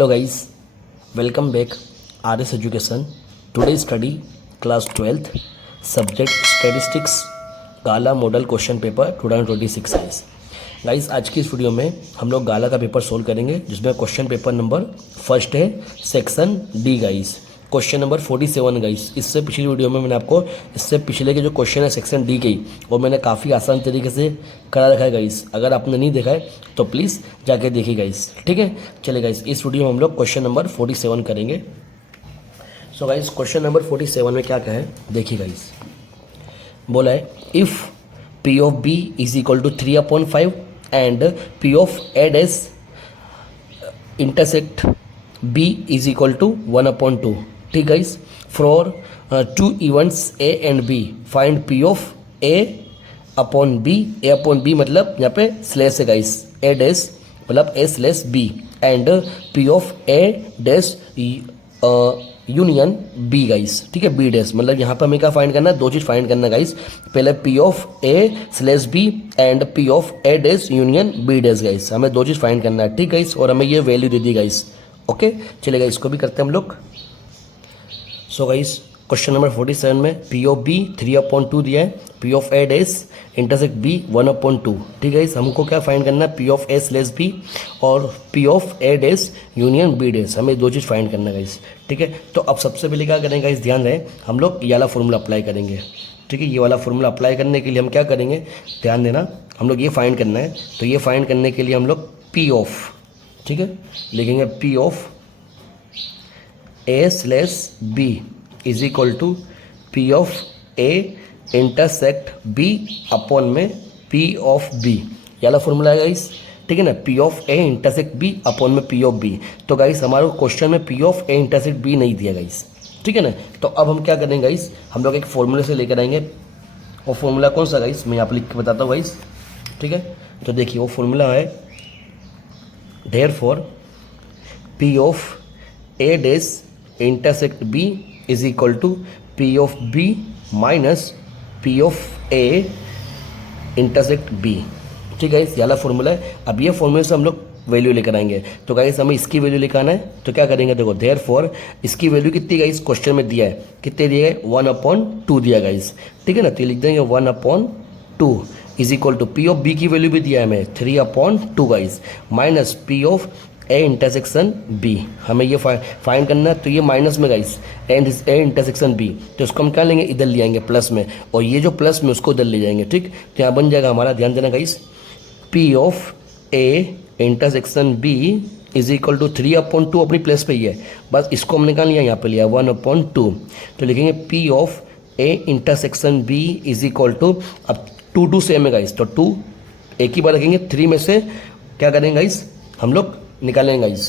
Hello guys, welcome back RS Education. Today study class 12th subject statistics गाला model question paper 2026 science. Guys आज की इस video में हम लोग गाला का पेपर सोल्व करेंगे जिसमें क्वेश्चन पेपर नंबर फर्स्ट है section D guys. Question number 47 guys. इससे पिछली वीडियो में मैंने आपको इससे पिछले के जो क्वेश्चन है सेक्शन डी की वो मैंने काफ़ी आसान तरीके से करा रखा है गाइस. अगर आपने नहीं देखा है तो प्लीज़ जाके देखिए गाइस. ठीक है, चलिए गाइस इस वीडियो में हम लोग क्वेश्चन नंबर 47 करेंगे. सो गाइस क्वेश्चन नंबर 47 में क्या क्या है देखिए गाइस. बोला है if P of B is equal to 3/5 and P of A dash intersect B is equal to 1/2. ठीक guys. For two events A and B find P of A upon B. A upon B मतलब यहाँ पे slash है guys. A dash मतलब A slash B and P of A dash union B guys. ठीक है, B dash मतलब यहाँ पर हमें क्या फाइंड करना है, दो चीज़ फाइंड करना है गाइस. पहले P of A slash B and P of A dash union B dash guys. हमें दो चीज़ फाइंड करना है. ठीक गाइस, और हमें ये वैल्यू दे दी गाइस. ओके चलेगा, इसको भी करते हैं हम लोग. सो गाइस क्वेश्चन नंबर 47 में पी ऑफ बी 3/2 दिया है, P of A dash intersect B 1/2. ठीक है, हमको क्या फाइंड करना है, P of A slash B और P of A dash union B dash. हमें दो चीज़ फाइंड करना है गाइस. ठीक है, तो अब सबसे पहले क्या करेंगे गाइस, ध्यान रहे हम लोग ये वाला फॉर्मूला अप्लाई करेंगे. ठीक है, ये वाला फॉर्मूला अप्लाई करने के लिए हम क्या करेंगे, ध्यान देना, हम लोग ये फाइंड करना है. तो ये फाइंड करने के लिए हम लोग पी ऑफ, ठीक है, लिखेंगे P of A slash B is equal to P of A intersect B upon में पी ऑफ बी. ये वाला फॉर्मूला है गाइस. ठीक है ना, P of A intersect B upon में पी ऑफ बी. तो गाइस हमारे क्वेश्चन में P of A intersect B नहीं दिया गाइस. ठीक है ना, तो अब हम क्या करेंगे गाइस, हम लोग एक फॉर्मूले से लेकर आएंगे. वो फॉर्मूला कौन सा गाइस, मैं यहाँ पर लिख के बताता हूँ गाइस. ठीक है, तो देखिए वो फॉर्मूला है therefore P of A dash intersect B is equal to P of B minus P of A intersect B. ठीक है, ये वाला फॉर्मूला है. अब ये फॉर्मूले से हम लोग वैल्यू लेकर आएंगे. तो गाइस हमें इसकी वैल्यू लेकर आना है. तो क्या करेंगे, देखो देयरफॉर इसकी वैल्यू कितनी गाइस, क्वेश्चन में दिया है कितने दिए है, 1/2 दिया गाइस. ठीक है ना, तो लिख देंगे 1/2 is equal to P of B की वैल्यू भी दिया है हमें 3/2 guys minus P of A intersection B. हमें ये फाइंड करना है. तो ये माइनस में guys and A intersection B, तो इसको हम क्या लेंगे, इधर ले आएंगे प्लस में, और ये जो प्लस में उसको इधर ले जाएंगे. ठीक, तो यहाँ बन जाएगा हमारा, ध्यान देना guys, P of A intersection B is equal to 3/2 अपनी प्लेस पे ही है, बस इसको हमने कहाँ लिया, यहाँ पे लिया 1/2. तो लिखेंगे P of A intersection B is equal to, अब 2 सेम है गाइस, तो 2 एक ही बार रखेंगे, 3 में से क्या करेंगे गाइस, हम लोग निकालेंगे गाइस.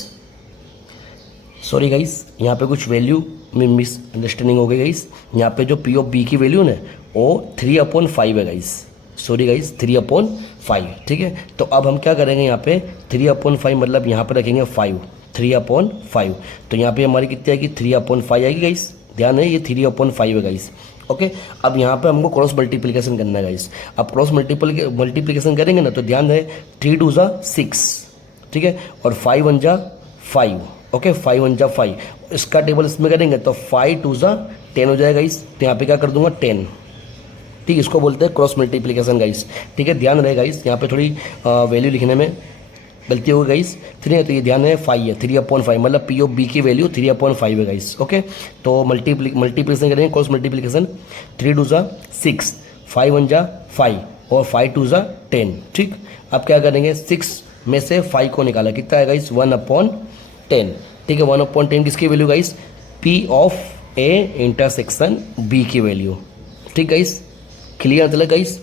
सॉरी गाइस, यहाँ पे कुछ वैल्यू में मिस अंडरस्टैंडिंग हो गई गाइस. यहाँ पे जो पी ऑफ बी की वैल्यू ना वो 3/5 है गाइस. Sorry guys 3/5. ठीक है, तो अब हम क्या करेंगे, यहाँ पे 3/5 मतलब यहाँ पे रखेंगे 5, 3/5. तो यहाँ पे हमारी कितनी आएगी, 3/5 आएगी गाइस. ध्यान है ये 3/5 है गाइस. ओके, अब यहाँ पे हमको क्रॉस मल्टीप्लिकेशन करना है गाइस. अब क्रॉस मल्टीप्लिकेशन करेंगे ना, तो ध्यान रहे 3 2 6, ठीक है, और 5 1 5. ओके, 5 1 5. इसका टेबल इसमें करेंगे तो 5 2 10 हो जाएगा गाइस. तो यहाँ पे क्या कर दूंगा 10. ठीक, इसको बोलते हैं क्रॉस मल्टीप्लिकेशन गाइस. ठीक है, ध्यान रहे गाइस, यहाँ पे थोड़ी वैल्यू लिखने में गलती हो गई गाइस. ठीक है, तो ये ध्यान है 5 है, 3/5 मतलब पी ऑफ बी की वैल्यू 3/5 है गाइस. ओके, तो मल्टीप्लिकेशन करेंगे क्रॉस मल्टीप्लिकेशन. 3 2 6, 5 1 5 और 5 2 10. ठीक, अब क्या करेंगे, 6 में से 5 को निकाला, कितना है गाइस, 1/10. ठीक है, 1/10 किसकी value guys, P of A intersection B की वैल्यू. ठीक गाइस, क्लियर चला गाइस.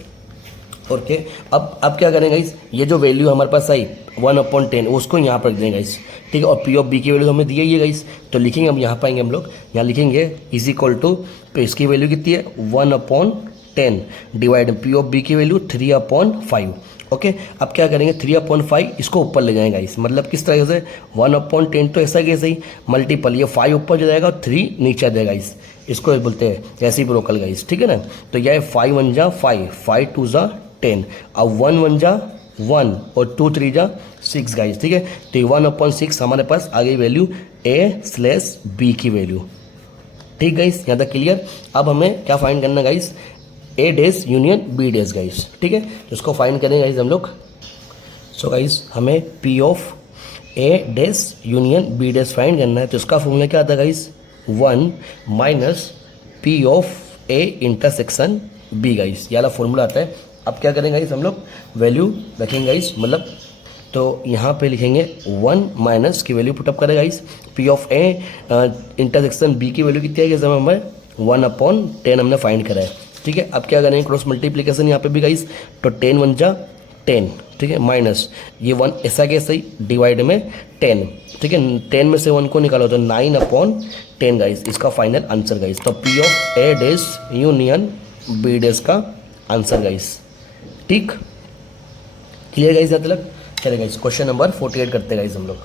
ओके, अब क्या करेंगे गाइस, ये जो वैल्यू हमारे पास आई 1/10 उसको यहाँ पर रख देंगे गाइस. ठीक है, और पी ऑफ बी की वैल्यू हमें दी है गाइस. तो लिखेंगे, हम यहाँ पाएंगे, हम लोग यहाँ लिखेंगे इज इक्वल टू, इसकी वैल्यू कितनी है 1/10 डिवाइड पी ऑफ बी की वैल्यू 3/5. ओके, अब क्या करेंगे 3/5 इसको ऊपर ले जाएंगे गाइस. मतलब किस तरह से 1/10 तो ऐसा कैसे ही मल्टीपल, ये 5 ऊपर जाएगा और 3 नीचे आ जाएगा गाइस. इसको बोलते हैं रेसिप्रोकल गाइस. ठीक है ना, तो यह 5 1 5, 5 2 10, अब 1 1 1 और 2 3 जा 6 गाइस, ठीक है। तो 1/6 हमारे पास आ गई वैल्यू a/b की वैल्यू, ठीक गाइस, यहाँ तक क्लियर। अब हमें क्या फाइंड करना guys, a dash union b dash guys, ठीक है। तो इसको फाइंड करेंगे गाइस हम लोग। सो गाइस हमें p of a dash union b dash find करना है। तो इसका फॉर्मूला क्या आता है guys, 1 minus p of a intersection b guys, ये वाला फॉर्मूला आता है। अब क्या करेंगे गाइस, हम लोग वैल्यू रखेंगे गाइस, मतलब तो यहाँ पे लिखेंगे 1 माइनस की वैल्यू पुटअप करें guys, p of a intersection b की वैल्यू कितनी है गाइस, हमें 1/10 हमने फाइंड करा है, ठीक है। अब क्या करेंगे, क्रॉस मल्टीप्लीकेशन यहाँ पे भी गाइस, तो 10 1 जा 10, ठीक है, माइनस ये 1 ऐसा के ऐसा ही डिवाइड में 10, ठीक है। 10 में से 1 को निकालो तो 9/10 गाइस, इसका फाइनल आंसर गाइस। तो p of a dash union b dash का आंसर गाइस, ठीक, क्लियर गाइस यहाँ तक। चले गाइस क्वेश्चन नंबर 48 करते गाइस हम लोग।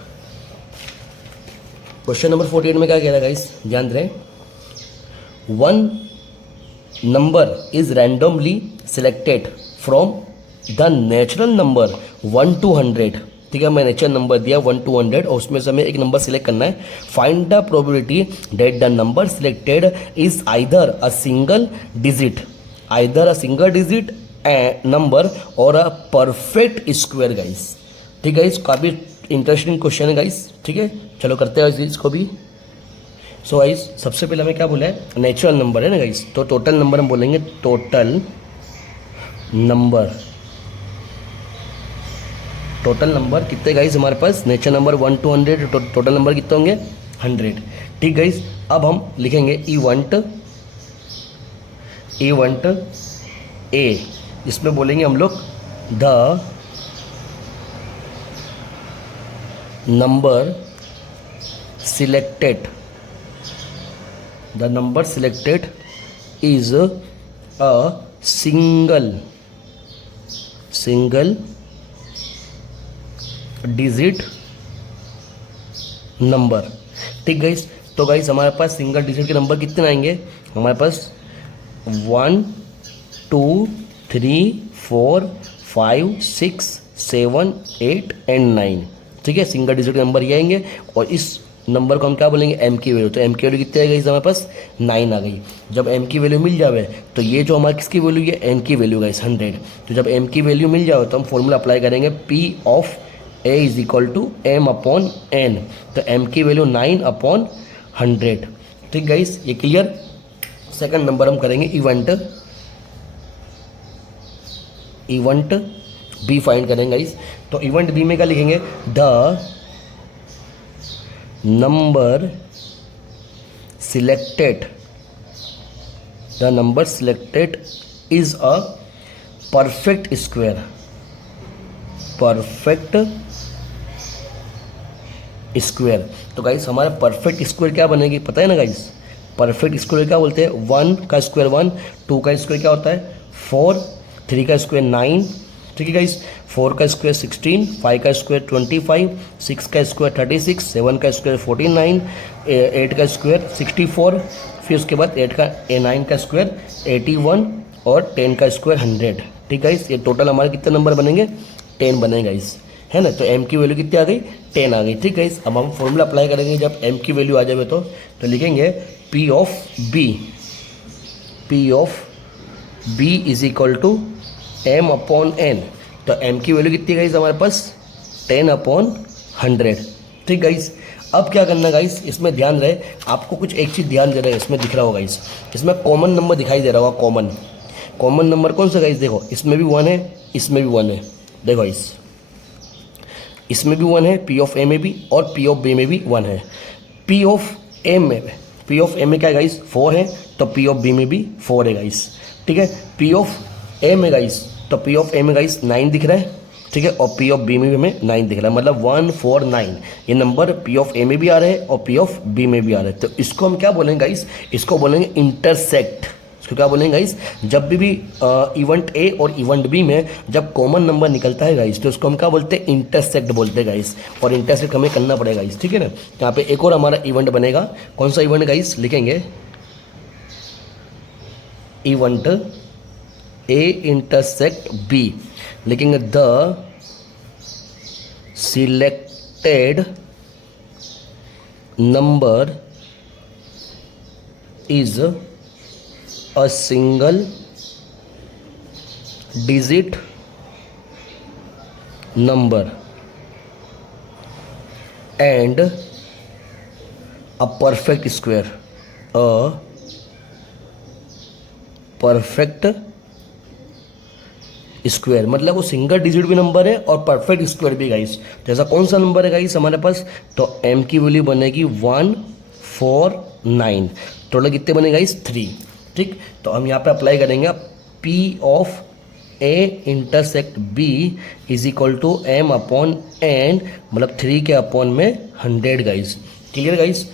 क्वेश्चन नंबर 48 में क्या कह रहा है गाइस, ध्यान दें, one number is randomly selected from the natural number 1 to 100, ठीक है। मैं नेचुरल नंबर दिया 1 to 100 और उसमें से हमें एक नंबर सिलेक्ट करना है। Find the probability that the number selected is either a single digit number और अ परफेक्ट स्क्वायर गाइस, ठीक है। काफ़ी इंटरेस्टिंग क्वेश्चन है गाइस, ठीक है। चलो करते हैं इसको भी। सो गाइस सबसे पहले हमें क्या बोला है, नेचुरल नंबर है ना गाइस, तो टोटल नंबर हम बोलेंगे टोटल नंबर कितने गाइस हमारे पास, natural number 1 to 100, total number कितने होंगे 100, ठीक गाइस। अब हम लिखेंगे इवेंट ए, इसमें बोलेंगे हम लोग the number selected is a single digit number, ठीक गाइस। तो गाइस हमारे पास सिंगल डिजिट के नंबर कितने आएंगे, हमारे पास 1 2 3 4 5 6 7 8 एंड 9, ठीक है। सिंगल डिजिट के नंबर ये आएंगे और इस नंबर को हम क्या बोलेंगे, एम की वैल्यू। तो एम की वैल्यू कितनी आ गई, हमारे पास 9 आ गई। जब एम की वैल्यू मिल जावे तो ये जो हमारी किसकी वैल्यू है, एन की वैल्यू गाइस 100। तो जब एम की वैल्यू मिल जाए तो हम फॉर्मूला अप्लाई करेंगे p of a is equal to m/n। तो m की वैल्यू 9/100, ठीक गाइस, ये क्लियर। सेकंड नंबर हम करेंगे इवेंट बी फाइंड करेंगे गाइस। तो इवेंट बी में क्या लिखेंगे, the number selected is a perfect square, तो गाइस हमारा परफेक्ट स्क्वायर क्या बनेगी पता है ना गाइस, परफेक्ट स्क्वायर क्या बोलते हैं, 1 का स्क्वायर 1, 2 का स्क्वायर क्या होता है 4, 3 का स्क्वायर 9, ठीक है गाइस, 4 का स्क्वायर 16, 5 का स्क्वायर 25, 6 का स्क्वायर 36, 7 का स्क्वायर 49, 8 का स्क्वायर 64, फिर उसके बाद 9 का स्क्वायर 81 और 10 का स्क्वायर 100, ठीक गाइस। ये टोटल हमारे कितने नंबर बनेंगे, 10 बनेंगे गाइस, है ना। तो m की वैल्यू कितनी आ गई, 10 आ गई, ठीक गाइस। अब हम फॉर्मूला अप्लाई करेंगे जब m की वैल्यू आ जाए तो लिखेंगे p of b is equal to m/n। तो m की वैल्यू कितनी गाइस हमारे पास 10/100, ठीक गाइस। अब क्या करना गाइस, इसमें ध्यान रहे आपको, कुछ एक चीज़ ध्यान दे रहा है, इसमें दिख रहा होगा गाइस, इसमें कॉमन नंबर दिखाई दे रहा होगा। कॉमन नंबर कौन सा गाइस, देखो इसमें भी 1 है, इसमें भी 1 है, देखो गाइस इसमें भी 1 है, p ऑफ a में भी और p ऑफ b में भी 1 है। p ऑफ a में क्या है गाइस 4 है, तो p ऑफ b में भी 4 है गाइस, ठीक है। p ऑफ a में गाइस, तो p ऑफ a में गाइस 9 दिख रहा है, ठीक है, और p ऑफ b में भी हमें 9 दिख रहा है, मतलब 1 4 9 ये नंबर p ऑफ a में भी आ रहे हैं और p ऑफ b में भी आ रहे हैं। तो इसको हम क्या बोलेंगे गाइस, इसको बोलेंगे इंटरसेक्ट। इसको क्या बोलेंगे गाइस, जब भी इवेंट ए और इवेंट बी में जब कॉमन नंबर निकलता है गाइस, तो उसको हम क्या बोलते हैं, इंटरसेक्ट बोलते हैं गाइस। और इंटरसेक्ट हमें करना पड़ेगा गाइस, ठीक है ना। यहाँ पे एक और हमारा इवेंट बनेगा, कौन सा इवेंट गाइस, लिखेंगे इवेंट ए इंटरसेक्ट बी, लिखेंगे the selected number is a single digit number and a perfect square. A perfect square मतलब वो सिंगल डिजिट भी नंबर है और परफेक्ट स्क्वायर भी गाइस। तो ऐसा कौन सा नंबर है गाइस हमारे पास? तो m की वैल्यू बनेगी 149। टोटल कितने बने गाइस? 3। ठीक, तो हम यहाँ पे अप्लाई करेंगे P of A intersect B is equal to m upon n, मतलब 3 के अपॉन में 100 गाइस। Clear guys?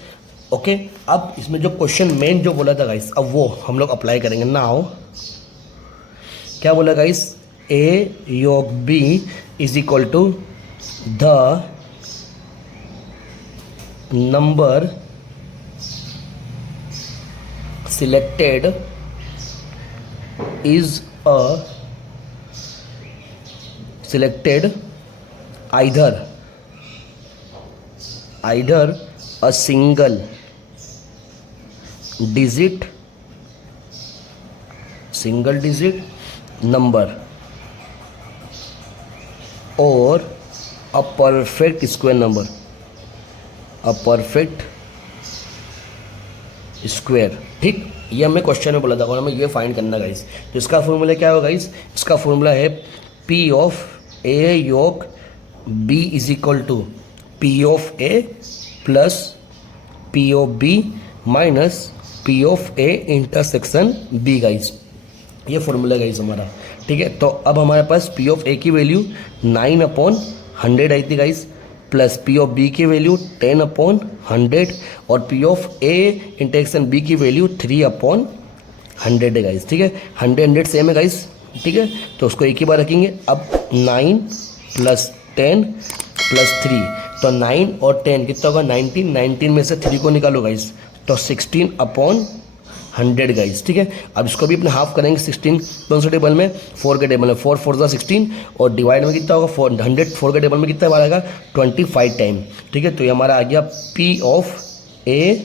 ओके, अब इसमें जो क्वेश्चन मेन जो बोला था गाइस, अब वो हम लोग अप्लाई करेंगे। नाउ क्या बोला गाइस? A योग B is equal to the number selected is selected either a single digit number or a perfect square number, a perfect square। ठीक, ये हमें क्वेश्चन में बोला था और हमें ये फाइंड करना गाइस। तो इसका फॉर्मूला क्या होगा गाइस? इसका फॉर्मूला है P ऑफ A योग B is equal to P of A plus P of B minus P of A intersection B guys. ये फॉर्मूला गाइस हमारा। ठीक है, तो अब हमारे पास P ऑफ A की वैल्यू 9/100 आई थी guys, plus P of B की वैल्यू 10/100 और P of A intersection B की वैल्यू 3/100 है गाइस। ठीक है, 100 सेम है गाइस। ठीक है, तो उसको एक ही बार रखेंगे। अब 9 + 10 + 3, तो 9 और 10 कितना होगा? 19। 19 में से 3 को निकालो गाइस, तो 16/100 गाइस। ठीक है, अब इसको भी अपने हाफ करेंगे। 16 कौन सा टेबल में? 4 के टेबल में। 4 4 ज़ा 16 और डिवाइड में कितना होगा? 400। 4 के टेबल में कितना बार आएगा? 25 टाइम। ठीक है, तो ये हमारा आ गया P of A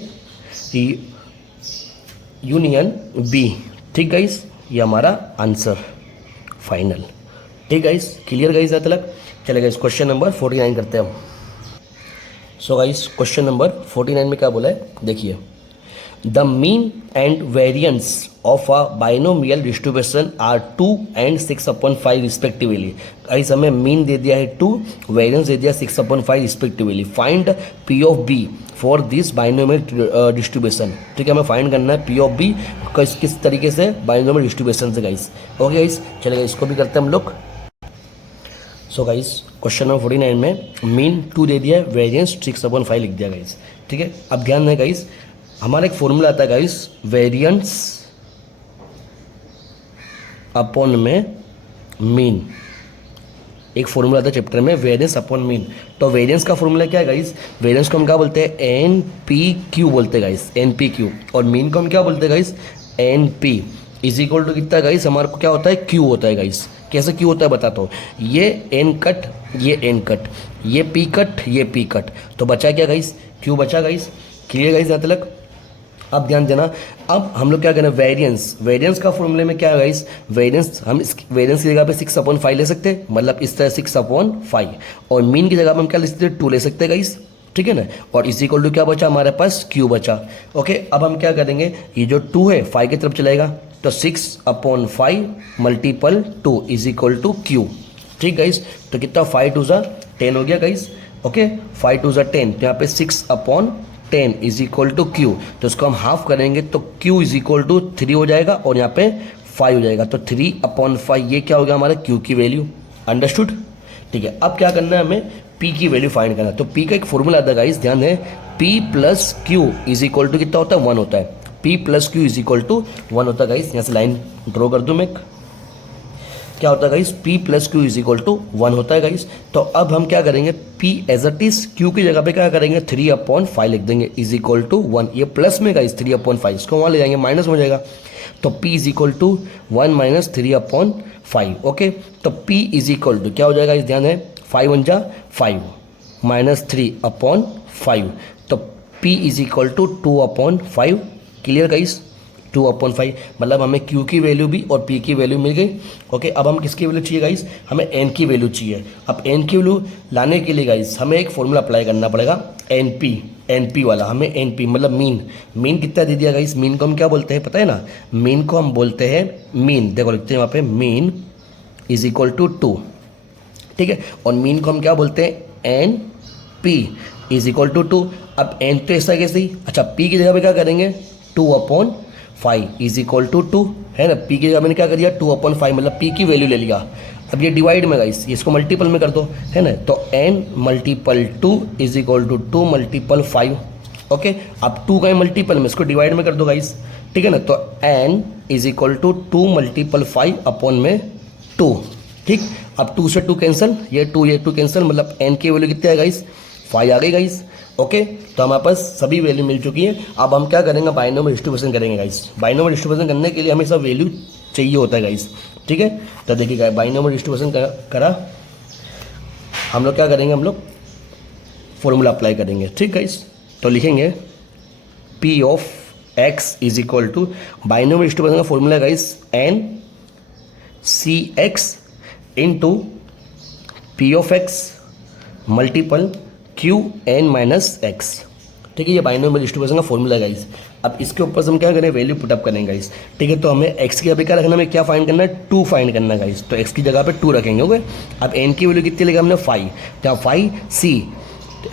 union B। ठीक गाइस, ये हमारा आंसर फाइनल। ठीक गाइस, क्लियर गाइस यहाँ तक? चले गाइस, क्वेश्चन नंबर 49 करते हैं हम। सो गाइस, क्वेश्चन नंबर 49 में क्या बोला है देखिए। The mean and variance of a binomial distribution are 2 and 6/5 respectively. Guys हमें मीन दे दिया है 2, वेरियंस दे दिया 6/5 respectively. Find P of B for this binomial distribution. ठीक है, हमें फाइंड करना है P ऑफ B किस तरीके से बाइनोमियल डिस्ट्रीब्यूशन से गाइस। ओके गाइस, चलेगा इसको भी करते हैं हम लोग। सो गाइस, क्वेश्चन नंबर 49 में मीन 2 दे दिया है, वेरियंस 6/5 लिख दिया गाइस। ठीक है, अब ध्यान दें गाइस, हमारा एक फॉर्मूला आता है गाइस, वेरियंस अपॉन में मीन। एक फॉर्मूला आता है चैप्टर में, वेरियंस अपॉन मीन। तो वेरियंस का फॉर्मूला क्या है गाइस? वेरियंस को हम क्या बोलते हैं? NPQ बोलते हैं गाइस, NPQ। और मीन को हम क्या बोलते हैं guys? NP is equal to कितना गाइस? हमारे को क्या होता है? Q होता है गाइस। कैसे Q होता है बताता हूँ। ये N कट, ये N कट, ये P कट, ये P कट, तो बचा क्या गाइस? Q बचा गाइस। क्लियर गाइस यहाँ तक? अब ध्यान देना, अब हम लोग क्या करें? वेरियंस का फॉर्मूले में क्या है गाइस? वेरियंस, हम इस वेरियंस की जगह पे 6/5 ले सकते हैं, मतलब इस तरह 6/5, और मीन की जगह पे हम क्या ले सकते हैं? 2 ले सकते हैं गाइस। ठीक है ना, और इज इक्वल टू क्या बचा हमारे पास? Q बचा। ओके, अब हम क्या करेंगे? ये जो 2 है 5 की तरफ चलेगा, तो 6/5 × 2 इज इक्वल टू Q। ठीक गाइस, तो कितना? 5 2 ज़ा 10 हो गया गाइस। ओके, 5 2 ज़ा 10, तो यहाँ पे 6/10 इज इक्वल टू Q। तो इसको हम हाफ करेंगे तो Q इज इक्वल टू 3 हो जाएगा और यहाँ पे 5 हो जाएगा, तो 3/5 ये क्या हो गया हमारा? Q की वैल्यू। अंडरस्टूड? ठीक है, अब क्या करना है? हमें P की वैल्यू फाइंड करना है। तो P का एक फॉर्मूला आता है गाइस, ध्यान है, P + Q is equal to कितना होता है? 1 होता है। P + Q is equal to 1 होता है गाइस। यहाँ से लाइन ड्रॉ कर दूँ मैं। क्या होता है guys? P + Q is equal to 1 होता है गाइस। तो अब हम क्या करेंगे? P as it is, Q की जगह पे क्या करेंगे? 3/5 लिख देंगे इज इक्वल टू 1। ये प्लस में गाइस 3/5, इसको वहाँ ले जाएंगे, माइनस हो जाएगा। तो P is equal to 1 - 3/5। Okay, तो P इज इक्वल टू क्या हो जाएगा? इस ध्यान है, 5 वन जा 5 -3/5, तो P is equal to 2/5। Clear guys, 2/5 मतलब हमें Q की वैल्यू भी और P की वैल्यू मिल गई। ओके, अब हम किसकी वैल्यू चाहिए गाइस, हमें N की वैल्यू चाहिए। अब N की वैल्यू लाने के लिए गाइस हमें एक फॉर्मूला अप्लाई करना पड़ेगा, NP वाला। हमें NP मतलब मीन कितना दे दिया गाइस, मीन को हम क्या बोलते हैं पता है ना, मीन को हम बोलते हैं मीन, देखो लिखते हैं वहाँ पे मीन इज इक्वल टू 2, ठीक है। और मीन को हम क्या बोलते हैं, NP इज इक्वल टू 2। अब N तो ऐसा कैसे ही, अच्छा P की जगह पे क्या करेंगे, 2/5 इज इक्वल टू 2 है ना। P की जगह मैंने क्या कर दिया, 2/5 मतलब P की वैल्यू ले लिया। अब ये डिवाइड में गाइस इसको मल्टीपल में कर दो, है ना। तो N × 2 is equal to 2 × 5। Okay, अब 2 का मल्टीपल में इसको डिवाइड में कर दो गाइस, ठीक है ना। तो N इज इक्वल टू 2 × 5/2, ठीक। अब 2 से 2 कैंसिल, ये 2 कैंसिल, मतलब N की वैल्यू कितनी है गाइस, 5 आ गई गाइस। ओके, तो हमारे पास सभी वैल्यू मिल चुकी है। अब हम क्या करेंगे, बाइनोमियल डिस्ट्रीब्यूशन करेंगे गाइस। बाइनोमियल डिस्ट्रीब्यूशन करने के लिए हमें सब वैल्यू चाहिए होता है गाइस, ठीक है। तो देखिए बाइनोमियल डिस्ट्रीब्यूशन करा, हम लोग क्या करेंगे, हम लोग फॉर्मूला अप्लाई करेंगे, ठीक गाइस। तो लिखेंगे P of x is equal to, binomial distribution का formula guys NCX into P of x multiple Qn-x, ठीक है। ये बाइनोमियल डिस्ट्रीब्यूशन का फॉर्मूला गाइस। अब इसके ऊपर से हम क्या करें, वैल्यू पुटअप करेंगे गाइस, ठीक है। तो हमें x की जगह पे क्या रखना है, हमें क्या फाइंड करना है, 2 फाइंड करना है गाइस। तो x की जगह पे 2 रखेंगे। ओके, अब n की वैल्यू कितनी लेगा हमने, 5, तो 5C,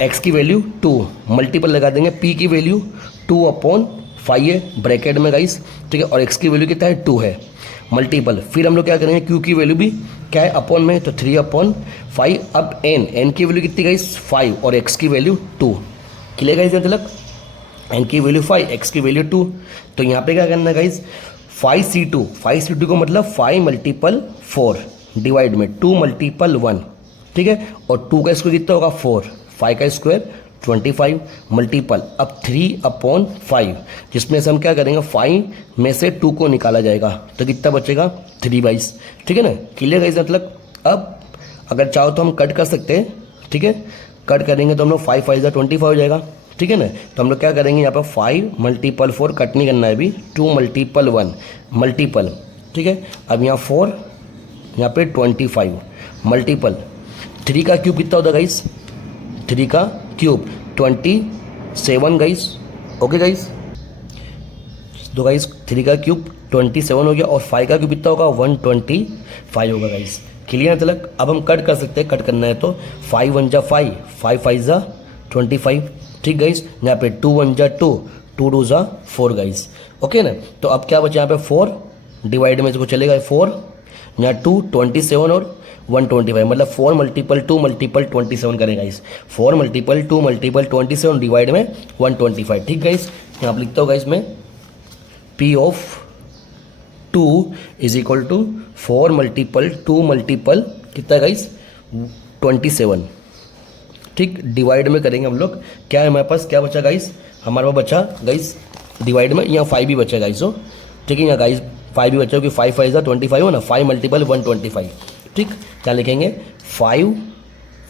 x की वैल्यू 2 मल्टीपल लगा देंगे, p की वैल्यू 2/5 है ब्रैकेट में गाइस, ठीक है। और x की वैल्यू कितना है, 2 है मल्टीपल। फिर हम लोग क्या करेंगे, q की वैल्यू भी क्या है, अपॉन में, तो 3/5। अब n की वैल्यू कितनी गाइस, 5 और x की वैल्यू 2। क्लियर गाइस, मतलब n की वैल्यू 5, x की वैल्यू 2। तो यहाँ पे क्या करना है गाइस, 5C2 को मतलब 5 × 4 डिवाइड में 2 × 1, ठीक है। और 2 का स्क्वायर कितना होगा, 4, 5 का स्क्वायर 25 मल्टीपल, अब 3/5, जिसमें से हम क्या करेंगे, 5 में से 2 को निकाला जाएगा तो कितना बचेगा, 3 गाइस, ठीक है ना। क्लियर गाइस, मतलब अब अगर चाहो तो हम कट कर सकते हैं, ठीक है। कट करेंगे तो हम लोग 5 5 25 हो जाएगा, ठीक है ना। तो हम लोग क्या करेंगे, यहाँ पर 5 × 4 कट नहीं करना है अभी, 2 × 1 मल्टीपल, ठीक है। अब यहाँ 4, यहाँ पे 25 मल्टीपल, 3 का क्यूब कितना होता है गाइस, 3 का क्यूब 27 गाइस। ओके गाइस, तो गाइस 3 का क्यूब 27 हो गया और 5 का क्यूब कितना होगा, 125 होगा गाइस। क्लियर मतलब अब हम कट कर सकते हैं, कट करना है तो 5 1 जा 5, 5 5 जा 25, ठीक गाइस। यहाँ पे 2 1 जा 2, 2 2 जा 4 गाइस। ओके ना, तो अब क्या बचा यहाँ पे 4 डिवाइड में इसको चलेगा 4, यहाँ 2 27 और 125, मतलब 4 × 2 × 27 करेगा गाइस, 4 × 2 × 27 डिवाइड में 125, ठीक गाइस। यहाँ पर लिखता हूँ गाइस मैं, P of 2 is equal to 4 × 2 × कितना गाइस, 27, ठीक। डिवाइड में करेंगे हम लोग, क्या है हमारे पास, क्या बचा गाइस, हमारे पास बचा गाइस डिवाइड में, यहाँ 5 भी बचा गाइस, हो ठीक है। यहाँ गाइस 5 भी बचा, क्योंकि 5 5 25 हो ना, 5 × 125, ठीक। क्या लिखेंगे, 5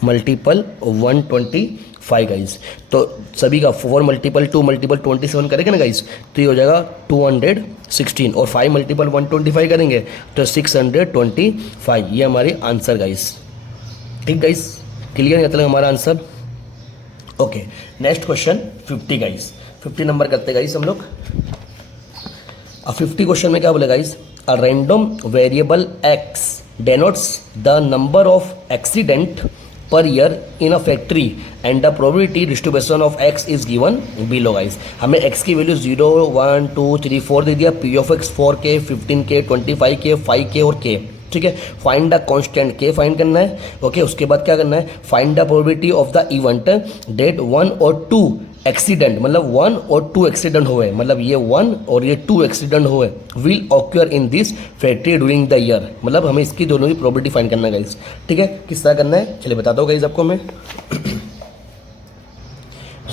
× 125 गाइस। तो सभी का 4 × 2 × 27 करेंगे ना गाइस, तो ये हो जाएगा 216, और 5 × 125 करेंगे तो 625। ये हमारी आंसर गाइस, ठीक गाइस। क्लियर, मतलब हमारा answer. Okay, next question 50 guys, 50 number करते हैं गाइस हम लोग। अब 50 क्वेश्चन में क्या बोले guys, a random variable x denotes the number of accident per year in a factory and the probability distribution of x is given below guys। हमें x की वैल्यू 0 1 2 3 4 दे दिया, p of x 4k 15k 25k 5k और k, ठीक है। Find the constant k find करना है। Okay, उसके बाद क्या करना है, find the probability of the event that 1 और 2 एक्सीडेंट, मतलब 1 और 2 एक्सीडेंट हुए, मतलब ये 1 और ये 2 एक्सीडेंट हुए, will occur in this factory during the year, मतलब हमें इसकी दोनों की प्रोबेबिलिटी फाइंड करना है गाइस, ठीक है। किस तरह करना है चलिए बताता हूँ गाइस आपको मैं।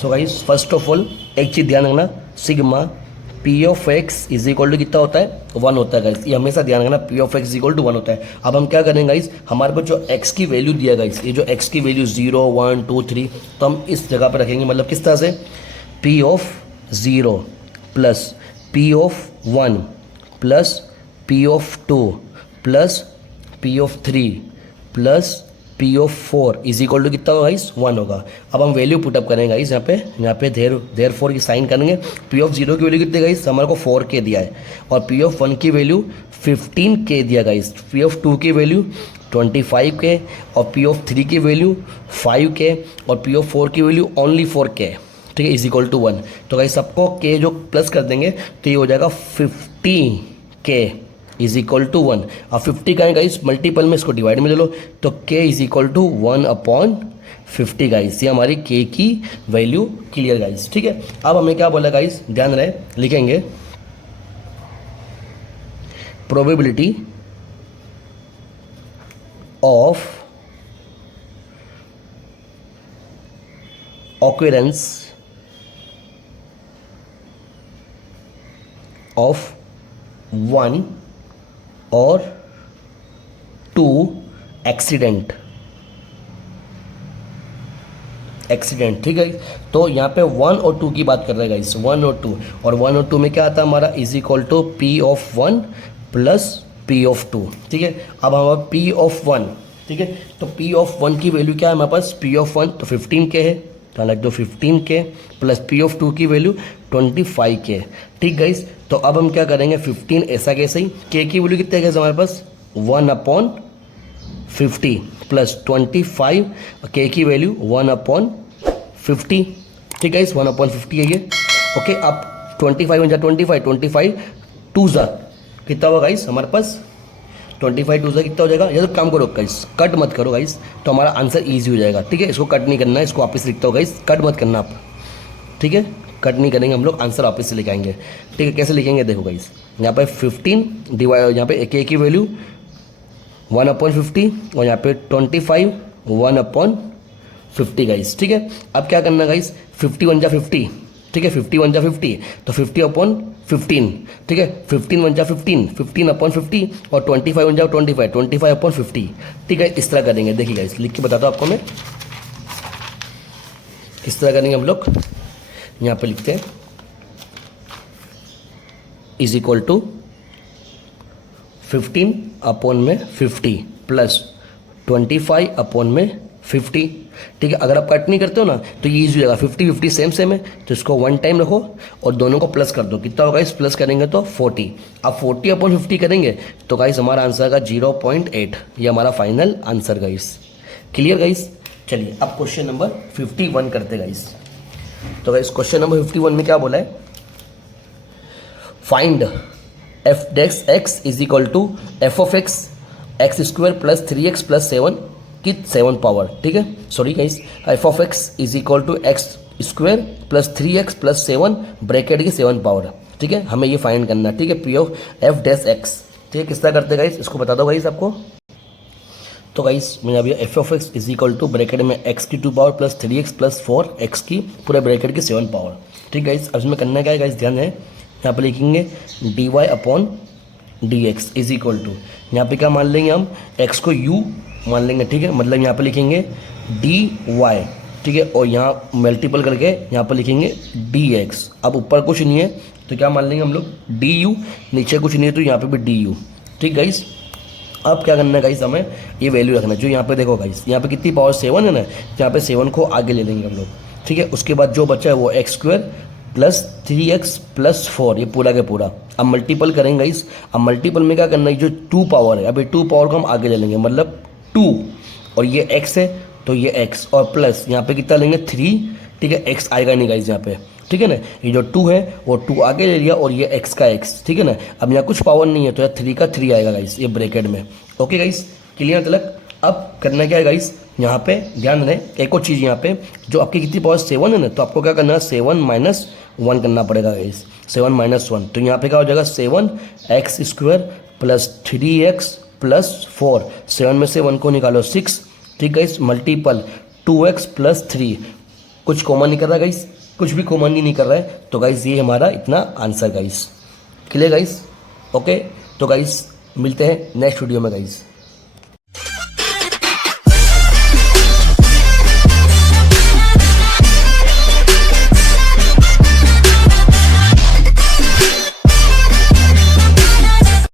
So guys first of all एक चीज़ ध्यान रखना, sigma P of X is equal to कितना होता है, 1 होता है गाइस, ये हमेशा ध्यान रखना, P of X is equal to 1 होता है। अब हम क्या करेंगे गाइस, हमारे पास जो एक्स की वैल्यू दिया गाइस, ये जो एक्स की वैल्यू 0 1 2 3, तो हम इस जगह पर रखेंगे, मतलब किस तरह से, P of 0 plus P of 1 plus P of 2 plus P of 3 plus P of 4 is equal to कितना होगा गाइस, 1 होगा। अब हम वैल्यू पुटअप करेंगे गाइस, यहाँ पे देयर फोर की साइन करेंगे। पी ऑफ 0 की वैल्यू कितनी गाइस, हमारे को 4k दिया है, और पी ऑफ 1 की वैल्यू 15k दिया गाइस, पी ऑफ 2 की वैल्यू 25k, और पी ऑफ 3 की वैल्यू 5k, और पी ऑफ 4 की वैल्यू ओनली 4k, ठीक है, इज इक्वल टू 1। तो गाइस सबको k जो प्लस कर देंगे तो ये हो जाएगा 50k इज इक्वल टू 1। अब 50 का है गाइस मल्टीपल में, इसको डिवाइड में ले लो, तो k is equal to 1/50 guys, ये हमारी k की वैल्यू क्लियर गाइस, ठीक है। अब हमें क्या बोला गाइस, ध्यान रहे, लिखेंगे प्रोबेबिलिटी ऑफ ऑक्यूरेंस ऑफ 1 और 2 एक्सीडेंट, ठीक है। तो यहाँ पे 1 और 2 की बात कर रहे हैं गाइस, 1 और 2, और 1 और 2 में क्या आता है हमारा, is equal to P of 1 plus P of 2, ठीक है। अब हमारा पी ऑफ 1, ठीक है, तो पी ऑफ 1 की वैल्यू क्या है हमारे पास, पी ऑफ 1 तो 15k है, तो लग दो 15k प्लस पी ऑफ 2 की वैल्यू 25k, ठीक गाइस। तो अब हम क्या करेंगे, 15 ऐसा कैसे ही, k की वैल्यू कितने है हमारे पास, 1/50 प्लस 25, k की वैल्यू 1/50, ठीक है, 1/50 है ये, ओके। अब 25 जा 25 2 जा कितना होगा गाइस हमारे पास, 25 2 जा कितना हो जाएगा। ये तो काम करो गाइस, कट मत करो गाइस, तो हमारा आंसर ईजी हो जाएगा, ठीक है। इसको कट नहीं करना है, इसको वापस लिखता हो गाइस, कट मत करना आप, ठीक है, कट नहीं करेंगे हम लोग, आंसर वापस से लिख आएंगे, ठीक है। कैसे लिखेंगे देखो गाइस, यहाँ पे 15 डिवाइड, यहाँ पे k की वैल्यू 1/50, और यहाँ पे 25 1/50 गाइस, ठीक है। अब क्या करना गाइस, 51 जा 50, ठीक है, 51 जा 50, तो 50/15, ठीक है, 15 1 जा 15, 15/50, और 25 1 जा 25, 25/50, ठीक है। इस तरह करेंगे, देखिए गाइस लिख के बताता हूँ आपको मैं, किस तरह करेंगे हम लोग। यहाँ पे लिखते हैं इज इक्वल टू 15/50 प्लस 25/50, ठीक है। अगर आप कट नहीं करते हो ना तो ये ईजी हो जाएगा, 50 सेम है, तो इसको 1 टाइम रखो और दोनों को प्लस कर दो, कितना होगा इस प्लस करेंगे तो 40। अब 40/50 करेंगे तो गाइस हमारा आंसर आएगा 0.8, ये हमारा final answer guys, clear guys. चलिए अब क्वेश्चन नंबर 51 करते गाइस। तो गाइस क्वेश्चन नंबर 51 में क्या बोला है, find F dash X is equal to F of X square plus 3x plus 7 की 7 पावर, ठीक है, sorry guys, F of X is equal to X square plus 3x plus 7 bracket की 7 power, ठीक है, हमें ये फाइंड करना है, ठीक है, P of F dash x, ठीक है। किस तरह करते गाइस, इसको बता दो गाइस आपको। तो गाइस मैंने अभी F of X is equal to bracket में x की 2 power plus 3x plus 4x की पूरे ब्रैकेट की 7 पावर, ठीक गाइस। अब इसमें करना क्या है गाइस, ध्यान है, यहाँ पे लिखेंगे dy/dx इज इक्वल टू, यहाँ पे क्या मान लेंगे हम, x को u मान लेंगे, ठीक है, मतलब यहाँ पे लिखेंगे dy, ठीक है, और यहाँ मल्टीपल करके यहाँ पे लिखेंगे dx। अब ऊपर कुछ नहीं है तो क्या मान लेंगे हम लोग du, नीचे कुछ नहीं है तो यहाँ पे भी du, ठीक गाइस। अब क्या करना है गाइस, हमें ये वैल्यू रखना है, जो यहाँ पे देखो गाइस, यहाँ पे कितनी पावर 7 है ना, यहाँ पे 7 को आगे ले लेंगे हम लोग, ठीक है। उसके बाद जो बचा है वो x square plus 3x plus 4, ये पूरा का पूरा। अब मल्टीपल करेंगे गाइस, अब मल्टीपल में क्या करना है, जो 2 पावर है, अभी 2 पावर को हम आगे ले लेंगे, मतलब 2, और ये x है तो ये x, और प्लस यहाँ पे कितना लेंगे 3, ठीक है, x आएगा नहीं गाइस यहाँ पे, ठीक है ना, ये जो 2 है वो 2 आगे ले लिया, और ये x का x, ठीक है ना। अब यहाँ कुछ पावर नहीं है तो यहाँ 3 का 3 आएगा गाइस ये ब्रैकेट में, ओके गाइस, क्लियर तलक। अब करना क्या है गाइस, यहाँ पे ध्यान रहे एक और चीज़, यहाँ पे जो आपकी कितनी पावर 7 है ना, तो आपको क्या करना है 7 - 1 करना पड़ेगा गाइस, 7 - 1, तो यहाँ पे क्या हो जाएगा 7x square plus 3x plus 4, 7 में से 1 को निकालो 6, ठीक गाइस, मल्टीपल 2x प्लस 3, कुछ कॉमन नहीं कर रहा गाइस, कुछ भी कॉमन नहीं कर रहा है। तो गाइस ये हमारा इतना answer guys. Clear guys? Okay, तो गाइस मिलते हैं नेक्स्ट वीडियो में गाइस।